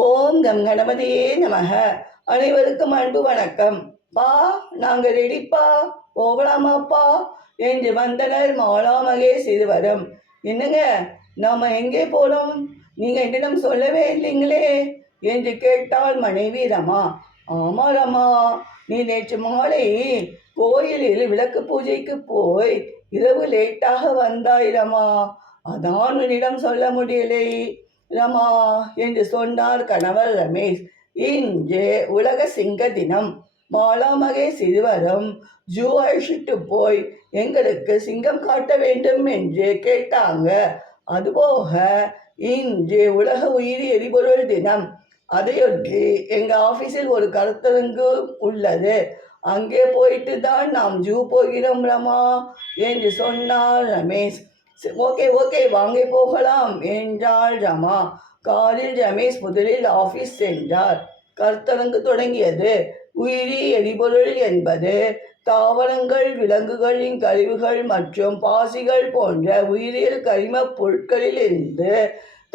ஓம் come கணபதியே நமக. அனைவருக்கும் அன்பு வணக்கம். பா, நாங்கள் ரெடிப்பா, போகலாமாப்பா என்று வந்தனர் மாலா மகேஷ் இருவரும். என்னங்க, நாம எங்கே போனோம்? நீங்க என்னிடம் சொல்லவே இல்லைங்களே என்று கேட்டாள் மனைவி ரமா. ஆமா ரமா, நீ நேற்று மாலை கோயிலில் விளக்கு பூஜைக்கு போய் இரவு லேட்டாக வந்தாய் ரமா, அதான் உன்னிடம் சொல்ல முடியலை ரமா என்று சொன்னார் கணவர் ரமேஷ். இன்று உலக சிங்க தினம். மாலா மகேஷ் இருவரும் ஜூ அழிச்சிட்டு போய் எங்களுக்கு சிங்கம் காட்ட வேண்டும் என்று கேட்டாங்க. அதுபோக இன்று உலக உயிரி எரிபொருள் தினம். அதையொட்டி எங்க ஆபீஸில் ஒரு கருத்தரங்கு உள்ளது, அங்கே போயிட்டு தான் நாம் ஜூ போகிறோம் ரமா என்று சொன்னார் ரமேஷ். ஓகே ஓகே, வாங்க போகலாம் என்றாள் ரமா. காரில் ரமேஷ் முதலில் ஆபீஸ் சென்றார். கருத்தரங்கு தொடங்கியது. உயிரி எரிபொருள் என்பது தாவரங்கள், விலங்குகளின் கழிவுகள் மற்றும் பாசிகள் போன்ற உயிரியல் கரிமப் பொருட்களிலிருந்து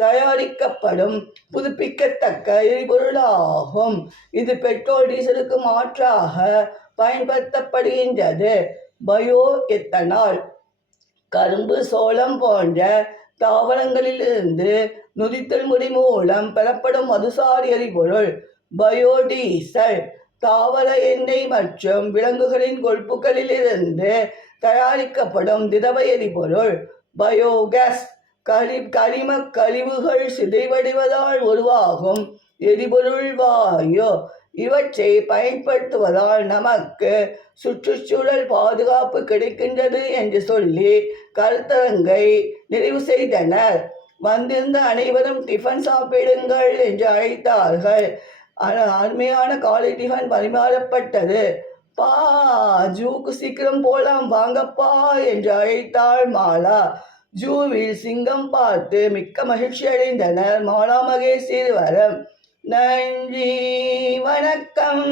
தயாரிக்கப்படும் புதுப்பிக்கத்தக்க எரிபொருளாகும். இது பெட்ரோல், டீசலுக்கு மாற்றாக பயன்படுத்தப்படுகின்றது. பயோ எத்தனால் கரும்பு, சோளம் போன்ற தாவரங்களிலிருந்து நுதித்தல் முறை மூலம் பெறப்படும் மதுசார் எரிபொருள். பயோடீசல் தாவர எண்ணெய் மற்றும் விலங்குகளின் கொழுப்புகளிலிருந்து தயாரிக்கப்படும் திரவ எரிபொருள். பயோகேஸ் கரிம கழிவுகள் சிதைவடைவதால் உருவாகும் எரிபொருள் வாயு. இவற்றை பயன்படுத்துவதால் நமக்கு சுற்றுச்சூழல் பாதுகாப்பு கிடைக்கின்றது என்று சொல்லி கருத்தரங்கை நிறைவு செய்தனர். வந்திருந்த அனைவரும் டிஃபன் சாப்பிடுங்கள் என்று அழைத்தார்கள். அருமையான காலை டிஃபன் பரிமாறப்பட்டது. பா, ஜூக்கு சீக்கிரம் போலாம் வாங்கப்பா என்று அழைத்தாள் மாலா. ஜூவில் சிங்கம் பார்த்து மிக்க மகிழ்ச்சி அடைந்தனர் மாலா மகேஷ் இருவரும். நன்றி, வணக்கம்.